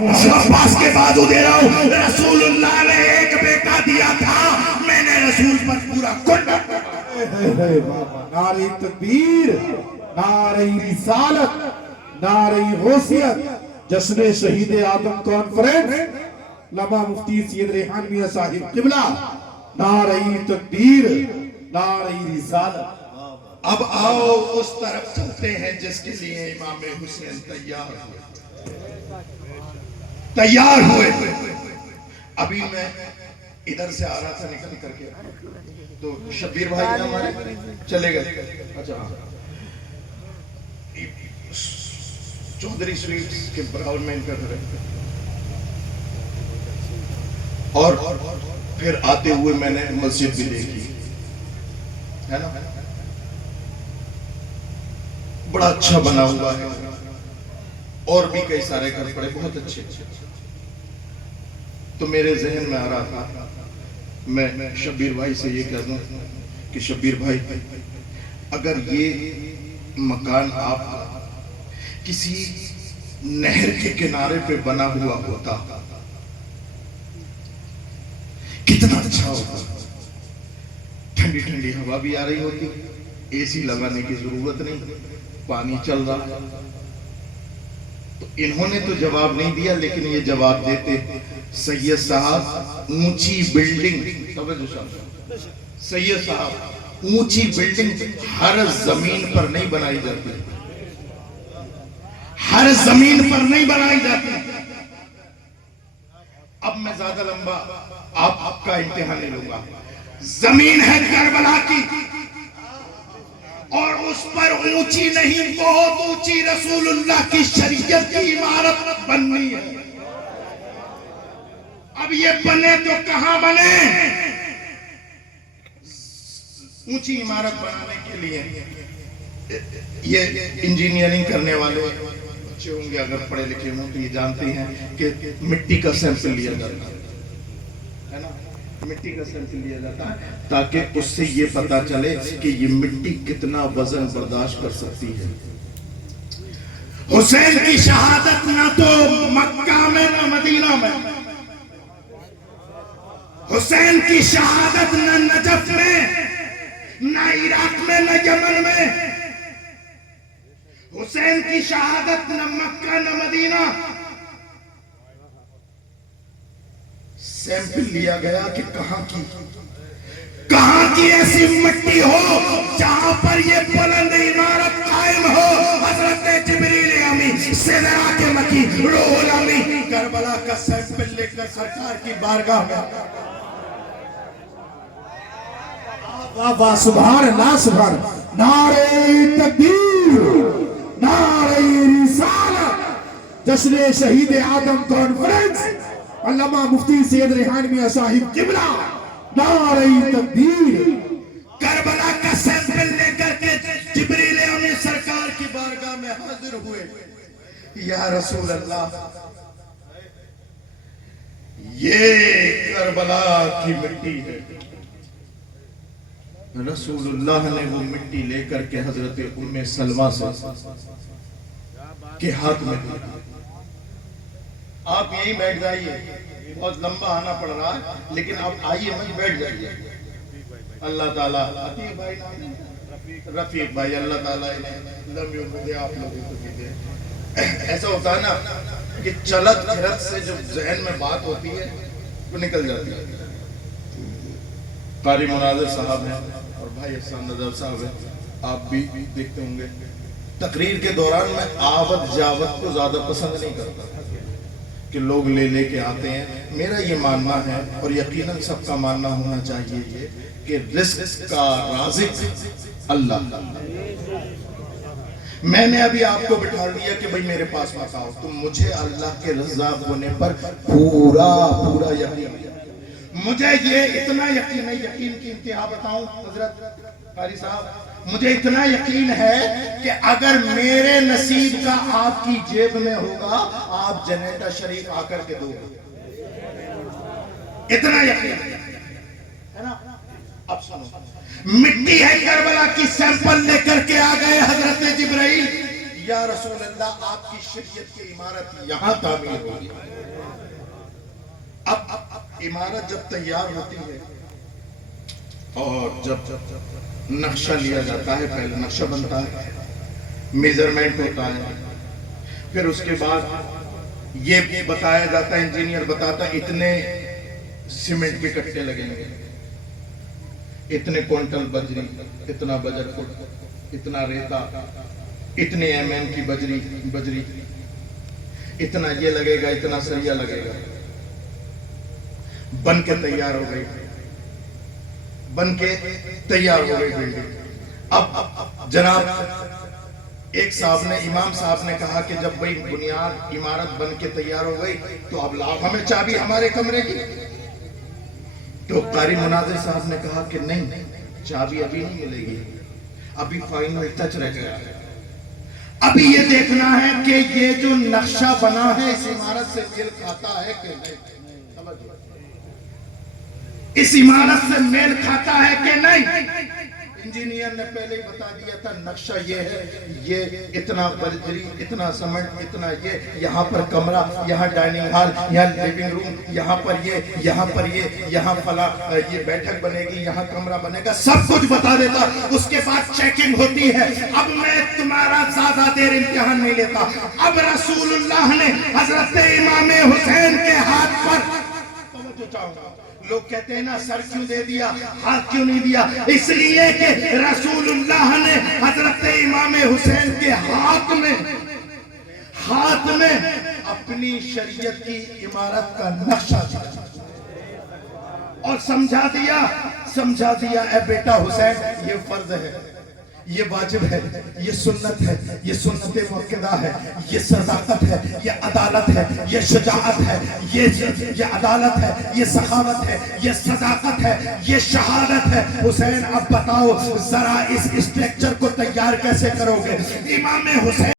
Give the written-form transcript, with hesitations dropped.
عباس کے بازو دے رہا ہوں، رسول اللہ نے ایک بیٹا دیا تھا، میں نے رسول پر پورا نعرہ تکبیر، نعرہ رسالت، نعرہ غوثیت، جشن شہید آدم کانفرنس، علامہ مفتی سید ریحان میاں صاحب قبلہ، نعرہ تکبیر، نعرہ رسالت۔ اب آؤ اس طرف چلتے ہیں جس کے لیے امام حسین تیار ہوئے۔ ابھی میں ادھر سے آ رہا تھا نکل کر کے تو شبیر بھائی ہمارے چلے گئے، اچھا چودھری سویٹس کے براؤل میں ان کا گھر ہے، اور پھر آتے ہوئے میں نے مسجد بھی دیکھی ہے نا، بڑا اچھا بنا ہوا ہے، اور بھی کئی سارے گھر پڑے بہت اچھے۔ تو میرے ذہن میں آ رہا تھا میں شبیر بھائی سے یہ کہہ دوں کہ شبیر بھائی اگر یہ مکان آپ کسی نہر کے کنارے پہ بنا ہوا ہوتا کتنا اچھا ہوتا، ٹھنڈی ٹھنڈی ہوا بھی آ رہی ہوتی، اے سی لگانے کی ضرورت نہیں، پانی چل رہا۔ تو انہوں نے تو جواب نہیں دیا، لیکن یہ جواب دیتے سید صاحب اونچی بلڈنگ، سید صاحب اونچی بلڈنگ ہر زمین پر نہیں بنائی جاتی، ہر زمین پر نہیں بنائی جاتی۔ اب میں زیادہ لمبا آپ کا امتحان نہیں لوں گا، زمین ہے کربلا کی اور اس پر اونچی نہیں بہت اونچی رسول اللہ کی شریعت کی عمارت بننی ہے۔ اب یہ بنے تو کہاں بنے؟ اونچی عمارت بنانے کے لیے یہ انجینئرنگ کرنے والے بچے ہوں گے، اگر پڑھے لکھے ہوں تو یہ جانتے ہیں کہ مٹی کا سیمپل لیا جاتا ہے نا، مٹی کا سیمپل لیا جاتا ہے تاکہ اس سے یہ پتا چلے کہ یہ مٹی کتنا وزن برداشت کر سکتی ہے۔ حسین کی شہادت نہ تو مکہ میں نہ مدینہ میں، حسین کی شہادت نہ نجف میں نہ عراق میں نہ یمن میں، حسین کی شہادت نہ مکہ نہ مدینہ۔ سیمپل لیا گیا کہ کہاں کی ایسی مٹی ہو جہاں پر یہ بلند عمارت قائم ہو۔ حضرت جبریل امی سدرا کے مکی روح الامی کربلا کا سیمپل لے کر سرکار کی بارگاہ میں، واہ واہ، سبحان اللہ، سبحان اللہ، نعرہ تکبیر، نعرہ رسالت، جشن شہید آدم کانفرنس، علامہ مفتی سید ریحان میاں صاحب قبلہ، نعرہ تکبیر۔ کربلا کا سیمپل لے کر کے جبریل امی سرکار کی بارگاہ میں حاضر ہوئے، یا رسول اللہ یہ کربلا کی مٹی ہے۔ رسول اللہ نے وہ مٹی لے کر کے حضرت ام سلمہ سے کے ہاتھ میں دی۔ آپ یہی بیٹھ جائیے، بہت لمبا آنا پڑ رہا ہے لیکن آپ آئیے مجھے بیٹھ جائیے۔ اللہ تعالیٰ رفیق بھائی اللہ تعالیٰ لمبی عمر دے، آپ لوگوں کو بھی دے۔ ایسا ہوتا ہے نا کہ چلت پھرت سے جو ذہن میں بات ہوتی ہے وہ نکل جاتی ہے۔ قاری مناظر صاحب ہیں اور بھائی احسان نظر صاحب ہیں، آپ بھی دیکھتے ہوں گے۔ تقریر کے دوران میں آوت جاوت کو زیادہ پسند نہیں کرتا کہ لوگ لے لے کے آتے ہیں۔ میرا یہ ماننا ہے اور یقیناً سب کا ماننا ہونا چاہیے یہ کہ رزق کا رازق اللہ۔ میں نے ابھی آپ کو بٹھا دیا کہ بھئی میرے پاس مت آؤ، تو مجھے اللہ کے رزاق ہونے پر پورا یقین ہے۔ مجھے یہ اتنا یقین ہے، یقین کی انتہا بتاؤں حضرت قاری صاحب، مجھے اتنا یقین ہے کہ اگر میرے نصیب کا آپ کی جیب میں ہوگا آپ جنیٹا شریف آ کر کے دو گے، اتنا یقین ہے نا۔ اب سنو، مٹی ہے کربلا کی سیمپل لے کر کے آ گئے حضرت جبرائیل، یا رسول اللہ آپ کی شریعت کی عمارت یہاں تعمیر ہوگی۔ اب عمارت جب تیار ہوتی ہے اور جب نقشہ لیا جاتا ہے، پہلے نقشہ بنتا ہے، میجرمنٹ ہوتا ہے، پھر اس کے بعد یہ بتایا جاتا ہے، انجینئر بتاتا ہے اتنے سیمنٹ کے کٹے لگیں گے، اتنے کوئنٹل بجری، اتنا بجر فٹ، اتنا ریتا، اتنے ایم ایم کی بجری، اتنا یہ لگے گا، اتنا سریہ لگے گا۔ بن کے تیار ہو گئی، بن کے تیار ہو گئی بلڈنگ۔ اب جناب ایک صاحب نے، امام صاحب نے کہا کہ جب بھئی بنیاد عمارت بن کے تیار ہو گئی تو اب لاؤ ہمیں چابی ہمارے کمرے کی۔ تو قاری مناظر صاحب نے کہا کہ نہیں، چابی ابھی نہیں ملے گی، ابھی فائنل ٹچ رہ گیا ہے، ابھی یہ دیکھنا ہے کہ یہ جو نقشہ بنا ہے اس عمارت سے میل کھاتا ہے کہ نہیں، اس عمارت سے میل کھاتا ہے کہ نہیں۔ انجینئر نے پہلے ہی بتا دیا تھا نقشہ یہ ہے، یہ اتنا بجری، اتنا سیمنٹ، اتنا یہ، یہاں پر کمرہ، یہاں ڈائننگ ہال، یہاں لیونگ روم، یہاں پر یہ، یہاں پر یہ، یہاں فلاں یہ بیٹھک بنے گی، یہاں کمرہ بنے گا، سب کچھ بتا دیتا۔ اس کے بعد چیکنگ ہوتی ہے۔ اب میں تمہارا زیادہ دیر امتحان نہیں لیتا۔ اب رسول اللہ نے حضرت امام حسین کے ہاتھ پر، توجہ چاہوں گا، لوگ کہتے ہیں نا سر کیوں دے دیا، ہاتھ کیوں نہیں دیا، اس لیے کہ رسول اللہ نے حضرت امام حسین کے ہاتھ میں اپنی شریعت کی عمارت کا نقشہ دیا اور سمجھا دیا اے بیٹا حسین، یہ فرض ہے، یہ واجب ہے، یہ سنت ہے، یہ سنت مؤکدہ ہے، یہ صداقت ہے، یہ عدالت ہے، یہ شجاعت ہے، یہ عدالت ہے، یہ سخاوت ہے، یہ صداقت ہے، یہ شہادت ہے۔ حسین اب بتاؤ ذرا اس اسٹرکچر کو تیار کیسے کرو گے؟ امام حسین